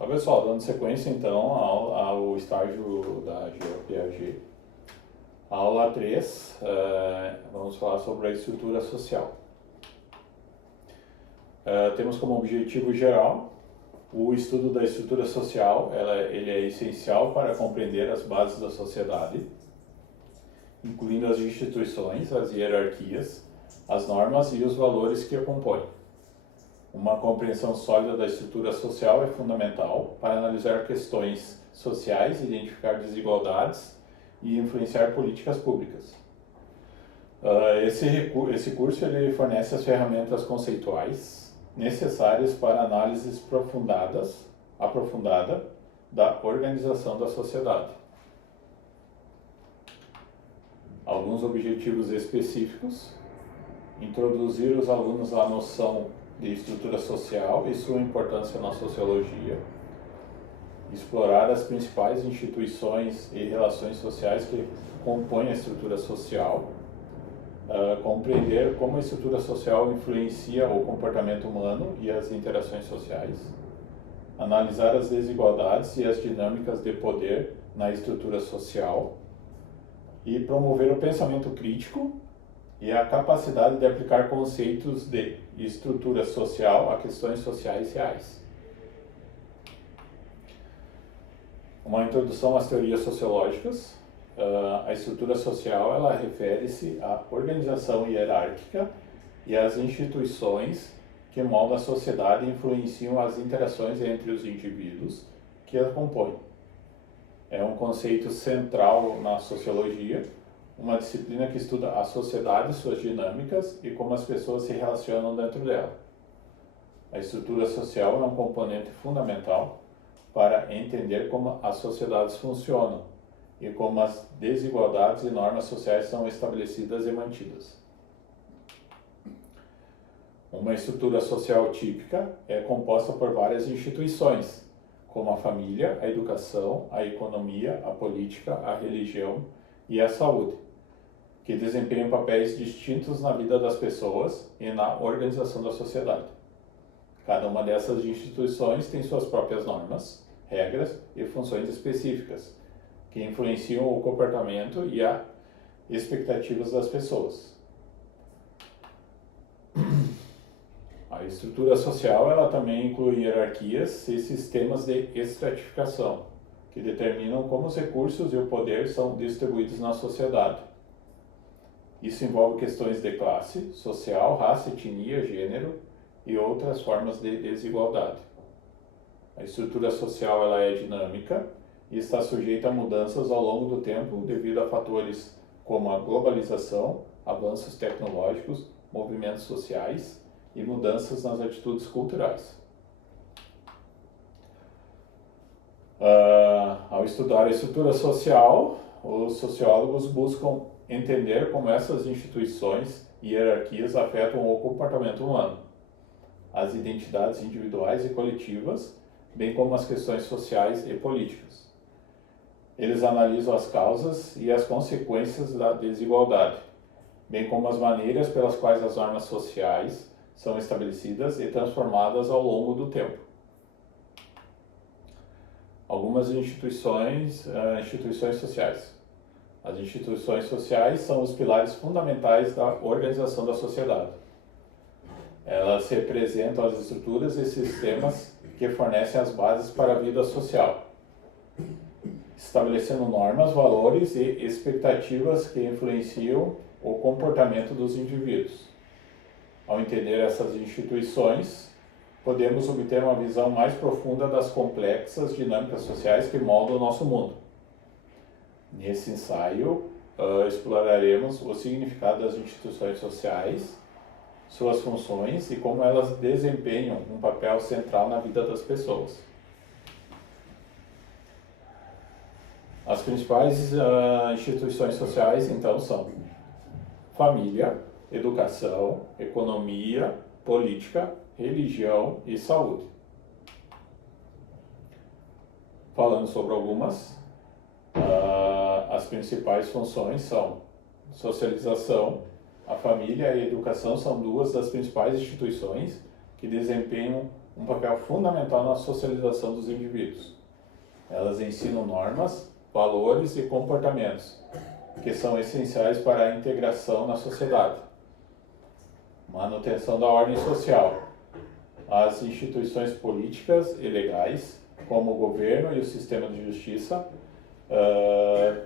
Olá pessoal, dando sequência então ao estágio da GeoPiaget. Aula 3, vamos falar sobre a estrutura social. Temos como objetivo geral o estudo da estrutura social. Ele é essencial para compreender as bases da sociedade, incluindo as instituições, as hierarquias, as normas e os valores que a compõem. Uma compreensão sólida da estrutura social é fundamental para analisar questões sociais, identificar desigualdades e influenciar políticas públicas. Esse curso ele fornece as ferramentas conceituais necessárias para análises aprofundada da organização da sociedade. Alguns objetivos específicos: introduzir os alunos à noção de estrutura social e sua importância na sociologia, explorar as principais instituições e relações sociais que compõem a estrutura social, compreender como a estrutura social influencia o comportamento humano e as interações sociais, analisar as desigualdades e as dinâmicas de poder na estrutura social e promover o pensamento crítico e a capacidade de aplicar conceitos de estrutura social a questões sociais reais. Uma introdução às teorias sociológicas. A estrutura social ela refere-se à organização hierárquica e às instituições que moldam a sociedade e influenciam as interações entre os indivíduos que a compõem. É um conceito central na sociologia, uma disciplina que estuda a sociedade, suas dinâmicas e como as pessoas se relacionam dentro dela. A estrutura social é um componente fundamental para entender como as sociedades funcionam e como as desigualdades e normas sociais são estabelecidas e mantidas. Uma estrutura social típica é composta por várias instituições, como a família, a educação, a economia, a política, a religião e a saúde, que desempenham papéis distintos na vida das pessoas e na organização da sociedade. Cada uma dessas instituições tem suas próprias normas, regras e funções específicas, que influenciam o comportamento e as expectativas das pessoas. A estrutura social ela também inclui hierarquias e sistemas de estratificação, que determinam como os recursos e o poder são distribuídos na sociedade. Isso envolve questões de classe, social, raça, etnia, gênero e outras formas de desigualdade. A estrutura social ela é dinâmica e está sujeita a mudanças ao longo do tempo devido a fatores como a globalização, avanços tecnológicos, movimentos sociais e mudanças nas atitudes culturais. Ao estudar a estrutura social, os sociólogos buscam entender como essas instituições e hierarquias afetam o comportamento humano, as identidades individuais e coletivas, bem como as questões sociais e políticas. Eles analisam as causas e as consequências da desigualdade, bem como as maneiras pelas quais as normas sociais são estabelecidas e transformadas ao longo do tempo. Algumas instituições sociais. As instituições sociais são os pilares fundamentais da organização da sociedade. Elas representam as estruturas e sistemas que fornecem as bases para a vida social, estabelecendo normas, valores e expectativas que influenciam o comportamento dos indivíduos. Ao entender essas instituições, podemos obter uma visão mais profunda das complexas dinâmicas sociais que moldam o nosso mundo. Nesse ensaio, exploraremos o significado das instituições sociais, suas funções e como elas desempenham um papel central na vida das pessoas. As principais instituições sociais, então, são família, educação, economia, política, religião e saúde. Falando sobre algumas, as principais funções são socialização. A família e a educação são duas das principais instituições que desempenham um papel fundamental na socialização dos indivíduos. Elas ensinam normas, valores e comportamentos, que são essenciais para a integração na sociedade. Manutenção da ordem social. As instituições políticas e legais, como o governo e o sistema de justiça,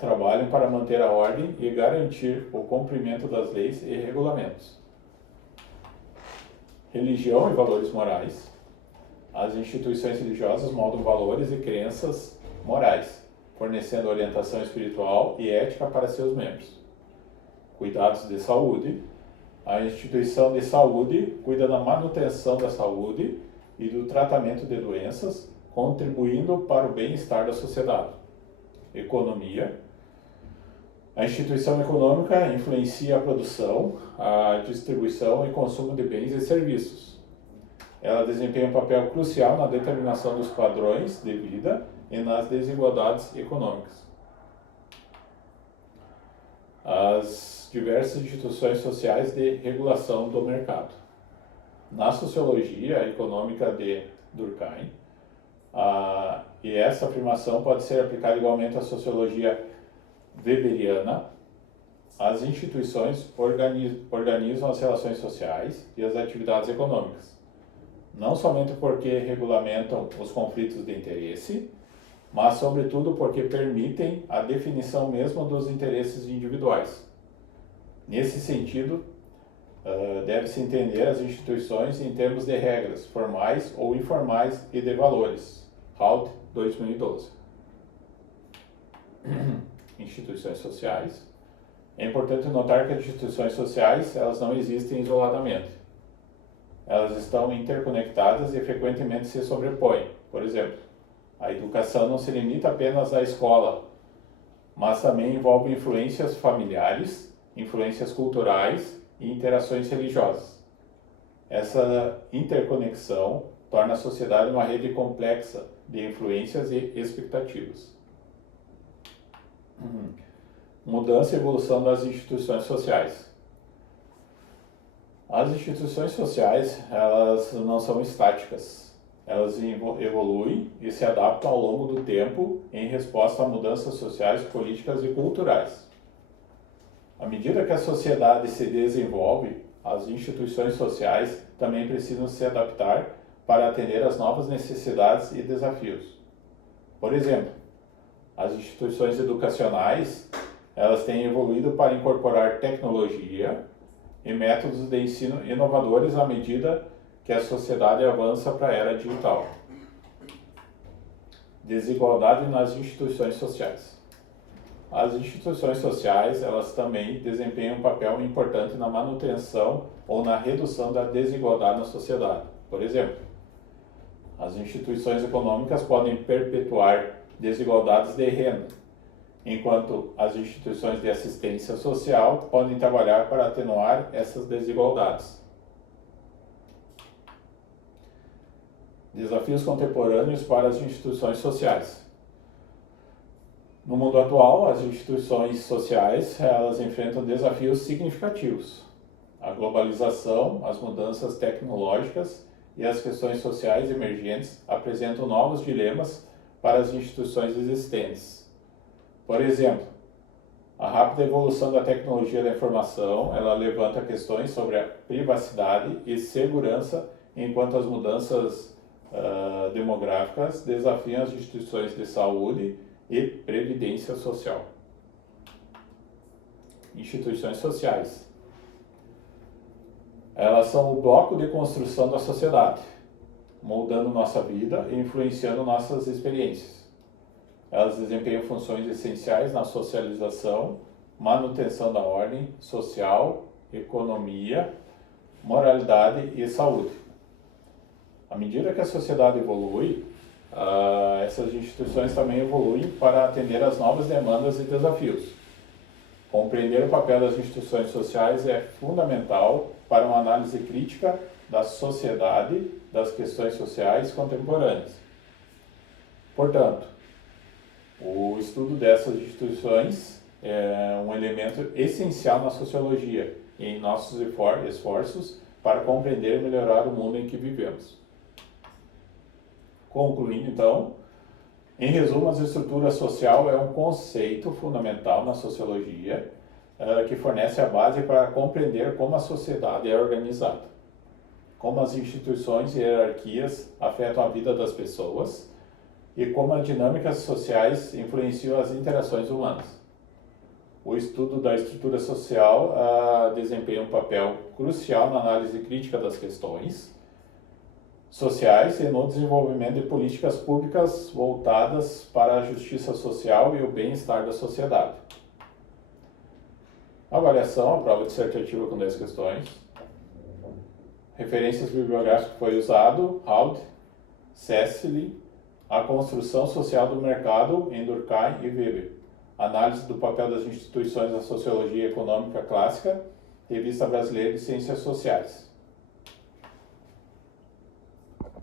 trabalham para manter a ordem e garantir o cumprimento das leis e regulamentos. Religião e valores morais. As instituições religiosas moldam valores e crenças morais, fornecendo orientação espiritual e ética para seus membros. Cuidados de saúde. A instituição de saúde cuida da manutenção da saúde e do tratamento de doenças, contribuindo para o bem-estar da sociedade. Economia. A instituição econômica influencia a produção, a distribuição e consumo de bens e serviços. Ela desempenha um papel crucial na determinação dos padrões de vida e nas desigualdades econômicas. As diversas instituições sociais de regulação do mercado. Na sociologia econômica de Durkheim, e essa afirmação pode ser aplicada igualmente à sociologia weberiana, as instituições organizam as relações sociais e as atividades econômicas, não somente porque regulamentam os conflitos de interesse, mas sobretudo porque permitem a definição mesmo dos interesses individuais. Nesse sentido, deve-se entender as instituições em termos de regras formais ou informais e de valores. Halt, 2012. Instituições sociais. É importante notar que as instituições sociais elas não existem isoladamente. Elas estão interconectadas e frequentemente se sobrepõem. Por exemplo, a educação não se limita apenas à escola, mas também envolve influências familiares, influências culturais e interações religiosas. Essa interconexão torna a sociedade uma rede complexa de influências e expectativas. Mudança e evolução das instituições sociais. As instituições sociais, elas não são estáticas. Elas evoluem e se adaptam ao longo do tempo em resposta a mudanças sociais, políticas e culturais. À medida que a sociedade se desenvolve, as instituições sociais também precisam se adaptar para atender às novas necessidades e desafios. Por exemplo, as instituições educacionais, elas têm evoluído para incorporar tecnologia e métodos de ensino inovadores à medida que a sociedade avança para a era digital. Desigualdade nas instituições sociais. As instituições sociais, elas também desempenham um papel importante na manutenção ou na redução da desigualdade na sociedade. Por exemplo, as instituições econômicas podem perpetuar desigualdades de renda, enquanto as instituições de assistência social podem trabalhar para atenuar essas desigualdades. Desafios contemporâneos para as instituições sociais. No mundo atual, as instituições sociais elas enfrentam desafios significativos. A globalização, as mudanças tecnológicas e as questões sociais emergentes apresentam novos dilemas para as instituições existentes. Por exemplo, a rápida evolução da tecnologia da informação, ela levanta questões sobre a privacidade e segurança, enquanto as mudanças demográficas desafiam as instituições de saúde e previdência social. Instituições sociais. Elas são o bloco de construção da sociedade, moldando nossa vida e influenciando nossas experiências. Elas desempenham funções essenciais na socialização, manutenção da ordem social, economia, moralidade e saúde. À medida que a sociedade evolui, essas instituições também evoluem para atender às novas demandas e desafios. Compreender o papel das instituições sociais é fundamental para uma análise crítica da sociedade, das questões sociais contemporâneas. Portanto, o estudo dessas instituições é um elemento essencial na sociologia e em nossos esforços para compreender e melhorar o mundo em que vivemos. Concluindo, então, em resumo, a estrutura social é um conceito fundamental na sociologia que fornece a base para compreender como a sociedade é organizada, como as instituições e hierarquias afetam a vida das pessoas e como as dinâmicas sociais influenciam as interações humanas. O estudo da estrutura social desempenha um papel crucial na análise crítica das questões sociais e no desenvolvimento de políticas públicas voltadas para a justiça social e o bem-estar da sociedade. Avaliação, a prova dissertativa com 10 questões. Referências bibliográficas que foi usado: Hald, Cecily, A Construção Social do Mercado, em Durkheim e Weber. Análise do papel das instituições da sociologia econômica clássica, Revista Brasileira de Ciências Sociais.